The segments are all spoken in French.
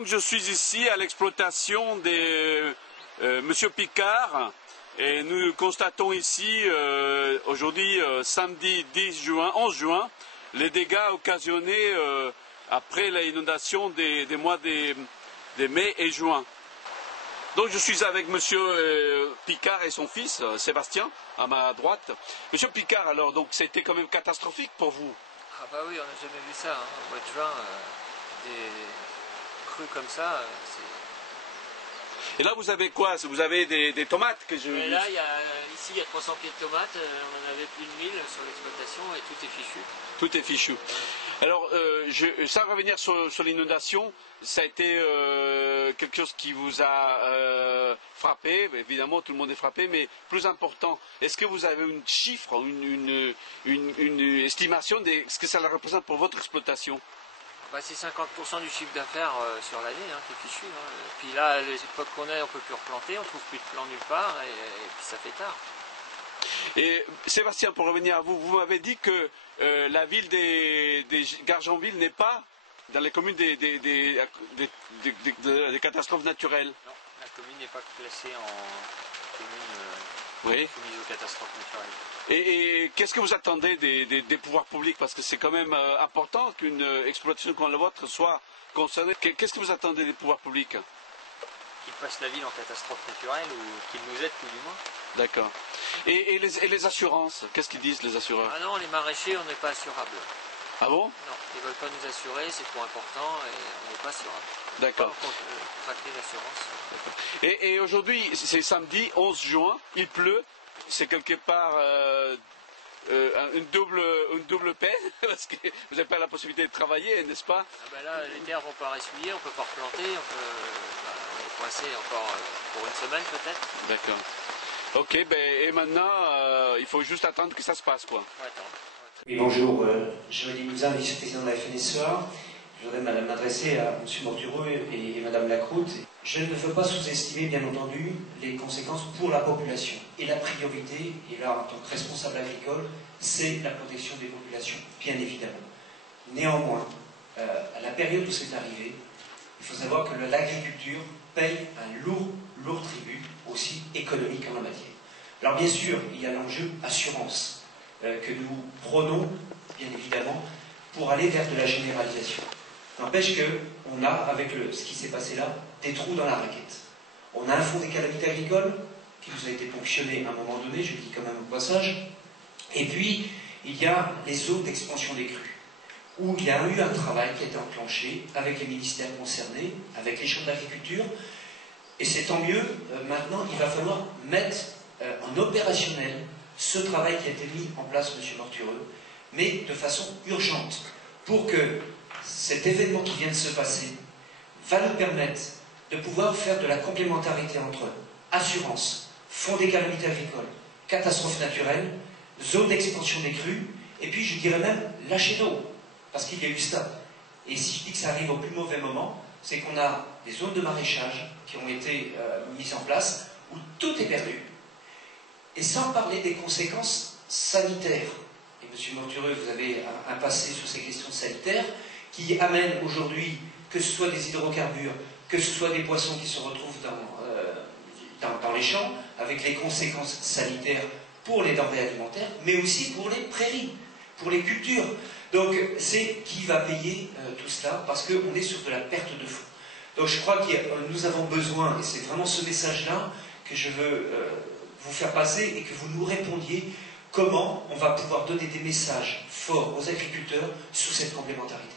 Donc je suis ici à l'exploitation de Monsieur Picard et nous constatons ici aujourd'hui samedi 11 juin les dégâts occasionnés après l'inondation des mois de mai et juin. Donc je suis avec Monsieur Picard et son fils Sébastien à ma droite. Monsieur Picard, alors donc c'était quand même catastrophique pour vous? Ah bah oui, on n'a jamais vu ça, hein. Au mois de juin, des crues comme ça, c'est... Et là vous avez quoi? Vous avez des tomates que je... Et là, ici il y a 300 pieds de tomates, on en avait plus de 1000 sur l'exploitation et tout est fichu. Tout est fichu. Alors, sans revenir sur l'inondation, ça a été quelque chose qui vous a frappé. Évidemment, tout le monde est frappé, mais plus important, est-ce que vous avez un chiffre, une estimation de ce que ça représente pour votre exploitation? Bah, c'est 50% du chiffre d'affaires sur l'année qui est fichu. Hein. Puis là, à l'époque qu'on est, on ne peut plus replanter, on ne trouve plus de plants nulle part, et puis ça fait tard. Et Sébastien, pour revenir à vous, vous m'avez dit que la ville des Gargenville n'est pas dans les communes des catastrophes naturelles. Non, la commune n'est pas classée en oui. soumise aux catastrophes naturelles. Et qu'est-ce que vous attendez des pouvoirs publics? Parce que c'est quand même important qu'une exploitation comme la vôtre soit concernée. Qu'est-ce que vous attendez des pouvoirs publics? Qu'ils passent la ville en catastrophe naturelle ou qu'ils nous aident tout du moins. D'accord. Et les assurances, qu'est-ce qu'ils disent les assureurs? Ah non, les maraîchers, on n'est pas assurable. Ah bon? Non, ils ne veulent pas nous assurer, c'est trop important et on n'est pas assurable. D'accord. On peut contracter l'assurance. Et aujourd'hui, c'est samedi 11 juin, il pleut, c'est quelque part une double peine, parce que vous n'avez pas la possibilité de travailler, n'est-ce pas? Ah ben là, les terres ne vont pas ressuyer, on ne peut pas replanter, on est coincé encore pour une semaine peut-être. D'accord. Ok, et maintenant, il faut juste attendre que ça se passe, quoi. On va attendre. Oui, bonjour, Joël Mouzin, vice-président de la FNSEA. Je voudrais m'adresser à M. Mortureux et Mme Lacroute. Je ne veux pas sous-estimer, bien entendu, les conséquences pour la population. Et la priorité, et là, en tant que responsable agricole, c'est la protection des populations, bien évidemment. Néanmoins, à la période où c'est arrivé, il faut savoir que l'agriculture paye un lourd tribut, aussi économique en la matière. Alors bien sûr, il y a l'enjeu assurance, que nous prônons, bien évidemment, pour aller vers de la généralisation. N'empêche qu'on a, avec ce qui s'est passé là, des trous dans la raquette. On a un fonds des calamités agricoles, qui nous a été ponctionné à un moment donné, je le dis quand même au passage, et puis il y a les zones d'expansion des crues, où il y a eu un travail qui a été enclenché avec les ministères concernés, avec les chambres d'agriculture, et c'est tant mieux, maintenant il va falloir mettre en opérationnel ce travail qui a été mis en place, M. Mortureux, mais de façon urgente, pour que cet événement qui vient de se passer va nous permettre de pouvoir faire de la complémentarité entre assurance, fonds des calamités agricoles, catastrophes naturelles, zone d'expansion des crues, et puis je dirais même lâcher d'eau, parce qu'il y a eu ça. Et si je dis que ça arrive au plus mauvais moment, c'est qu'on a des zones de maraîchage qui ont été mises en place, où tout est perdu. Et sans parler des conséquences sanitaires. Et M. Mortureux, vous avez un passé sur ces questions sanitaires, qui amènent aujourd'hui, que ce soit des hydrocarbures, que ce soit des poissons qui se retrouvent dans les champs, avec les conséquences sanitaires pour les denrées alimentaires, mais aussi pour les prairies, pour les cultures. Donc c'est qui va payer tout cela, parce qu'on est sur de la perte de fonds. Donc je crois que nous avons besoin, et c'est vraiment ce message-là que je veux vous faire passer, et que vous nous répondiez, comment on va pouvoir donner des messages forts aux agriculteurs sous cette complémentarité.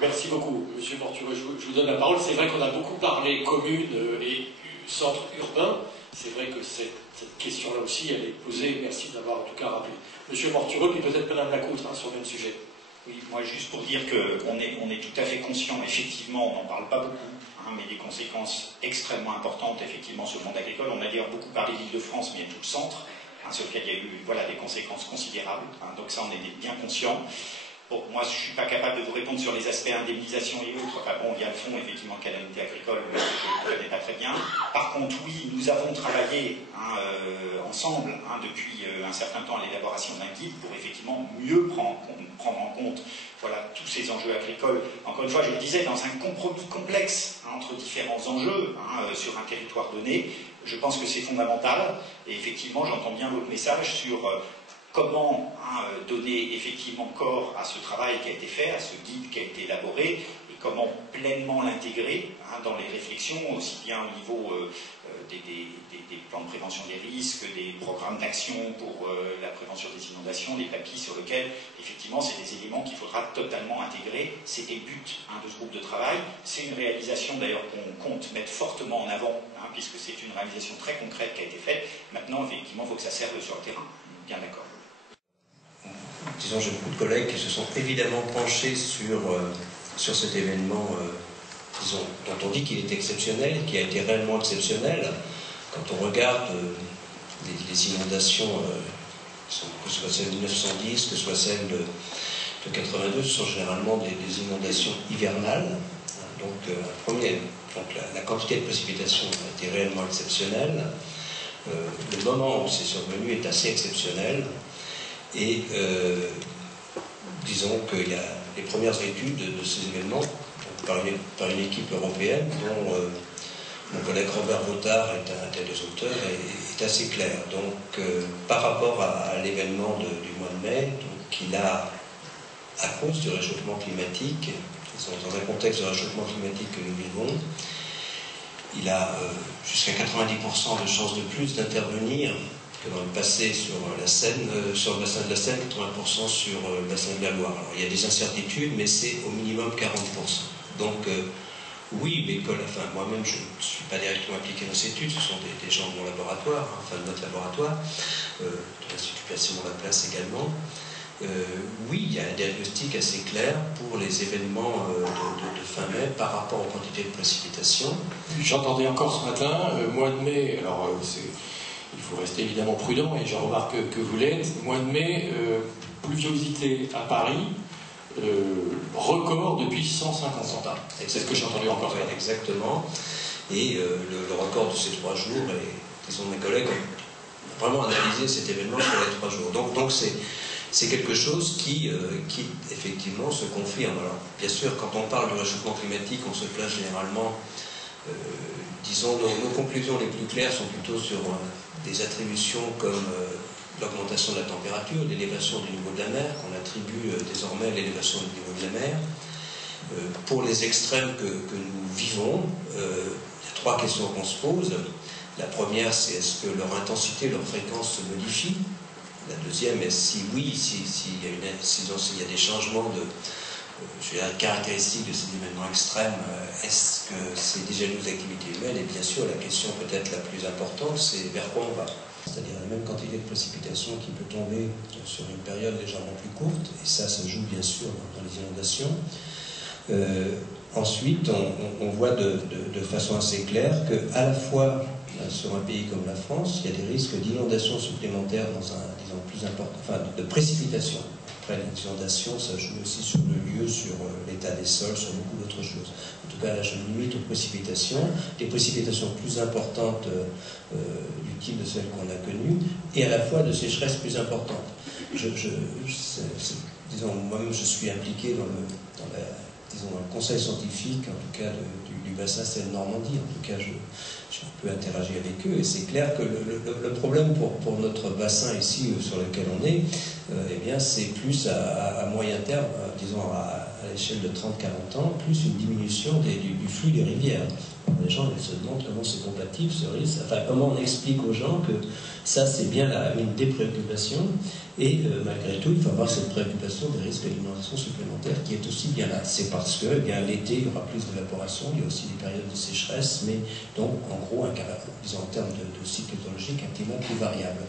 Merci beaucoup, M. Mortureux. Je vous donne la parole. C'est vrai qu'on a beaucoup parlé communes et centres urbains. C'est vrai que cette question-là aussi, elle est posée. Merci de l'avoir en tout cas rappelé. M. Mortureux, puis peut-être Mme Lacoutre sur le même sujet. Oui, moi juste pour dire qu'on est tout à fait conscient, effectivement, on n'en parle pas beaucoup, mais des conséquences extrêmement importantes, effectivement, sur le monde agricole. On a d'ailleurs beaucoup parlé de l'Île-de-France, mais il y a tout le centre, sur lequel il y a eu des conséquences considérables. Donc ça, on est bien conscient. Bon, moi, je ne suis pas capable de vous répondre sur les aspects indemnisation et autres. Enfin bon, il y a le fonds, effectivement, calamité agricole, mais je ne connais pas très bien. Par contre, oui, nous avons travaillé ensemble depuis un certain temps à l'élaboration d'un guide pour effectivement mieux prendre en compte voilà, tous ces enjeux agricoles. Encore une fois, je le disais, dans un compromis complexe entre différents enjeux sur un territoire donné, je pense que c'est fondamental. Et effectivement, j'entends bien votre message sur comment donner effectivement corps à ce travail qui a été fait, à ce guide qui a été élaboré, et comment pleinement l'intégrer dans les réflexions, aussi bien au niveau des plans de prévention des risques, des programmes d'action pour la prévention des inondations, des papilles sur lesquels, effectivement, c'est des éléments qu'il faudra totalement intégrer. C'était le but de ce groupe de travail. C'est une réalisation, d'ailleurs, qu'on compte mettre fortement en avant, puisque c'est une réalisation très concrète qui a été faite. Maintenant, effectivement, il faut que ça serve sur le terrain. Bien d'accord. Disons, j'ai beaucoup de collègues qui se sont évidemment penchés sur cet événement, disons, dont on dit qu'il est exceptionnel, qui a été réellement exceptionnel. Quand on regarde les inondations, que ce soit celles de 1910, que ce soit celles de 82, ce sont généralement des inondations hivernales. Donc, la quantité de précipitations a été réellement exceptionnelle. Le moment où c'est survenu est assez exceptionnel. Et disons qu'il y a les premières études de ces événements par une équipe européenne dont mon collègue Robert Vautard est un des auteurs est assez clair. Donc par rapport à l'événement du mois de mai, donc il a, à cause du réchauffement climatique, dans un contexte de réchauffement climatique que nous vivons, il a jusqu'à 90% de chances de plus d'intervenir que dans le passé sur la Seine, sur le bassin de la Seine, 80% sur le bassin de la Loire. Alors il y a des incertitudes, mais c'est au minimum 40%. Donc oui, mais moi-même je ne suis pas directement impliqué dans ces études, ce sont des gens de mon laboratoire, de notre laboratoire, de l'Institut Simon Laplace également. Oui, il y a un diagnostic assez clair pour les événements de fin mai par rapport aux quantités de précipitations. J'entendais encore ce matin, mois de mai, alors il faut rester évidemment prudent, et je remarque que vous l'êtes. Mois de mai, pluviosité à Paris, record depuis 150 ans. C'est ce que j'ai entendu encore. Ouais, exactement. Et le record de ces 3 jours, et disons mes collègues ont vraiment analysé cet événement sur les 3 jours. Donc c'est quelque chose qui effectivement se confirme. Alors, bien sûr, quand on parle du réchauffement climatique, on se place généralement, disons, nos conclusions les plus claires sont plutôt sur des attributions comme l'augmentation de la température, l'élévation du niveau de la mer, qu'on attribue désormais à l'élévation du niveau de la mer. Pour les extrêmes que nous vivons, il y a 3 questions qu'on se pose. La première, c'est est-ce que leur intensité, leur fréquence se modifie? La deuxième est si oui, s'il y a des changements de caractéristiques de ces événements extrêmes, est-ce que c'est déjà nos activités humaines? Et bien sûr, la question peut-être la plus importante, c'est vers quoi on va. C'est-à-dire la même quantité de précipitation qui peut tomber sur une période légèrement plus courte, et ça joue bien sûr dans les inondations. Ensuite, on voit de façon assez claire qu'à la fois sur un pays comme la France, il y a des risques d'inondations supplémentaires dans un, disons, plus important, de précipitation. Après, les inondations, ça joue aussi sur le lieu, sur l'état des sols, sur beaucoup d'autres choses. En tout cas, là, je me limite aux précipitations, des précipitations plus importantes du type de celles qu'on a connues, et à la fois de sécheresses plus importantes. Disons, moi-même, je suis impliqué dans le conseil scientifique, en tout cas du bassin Seine-Normandie. En tout cas, je peux interagir avec eux, et c'est clair que le problème pour notre bassin ici sur lequel on est, eh bien, c'est plus à moyen terme, disons à l'échelle de 30-40 ans, plus une diminution du flux des rivières. Alors, les gens se demandent comment c'est compatible ce risque, comment on explique aux gens que ça c'est bien une des préoccupations, et malgré tout il faut avoir cette préoccupation des risques d'inondation supplémentaires qui est aussi bien là. C'est parce que l'été il y aura plus d'évaporation, il y a aussi des périodes de sécheresse, mais donc en gros, disons, en termes de cycle hydrologique, un climat plus variable.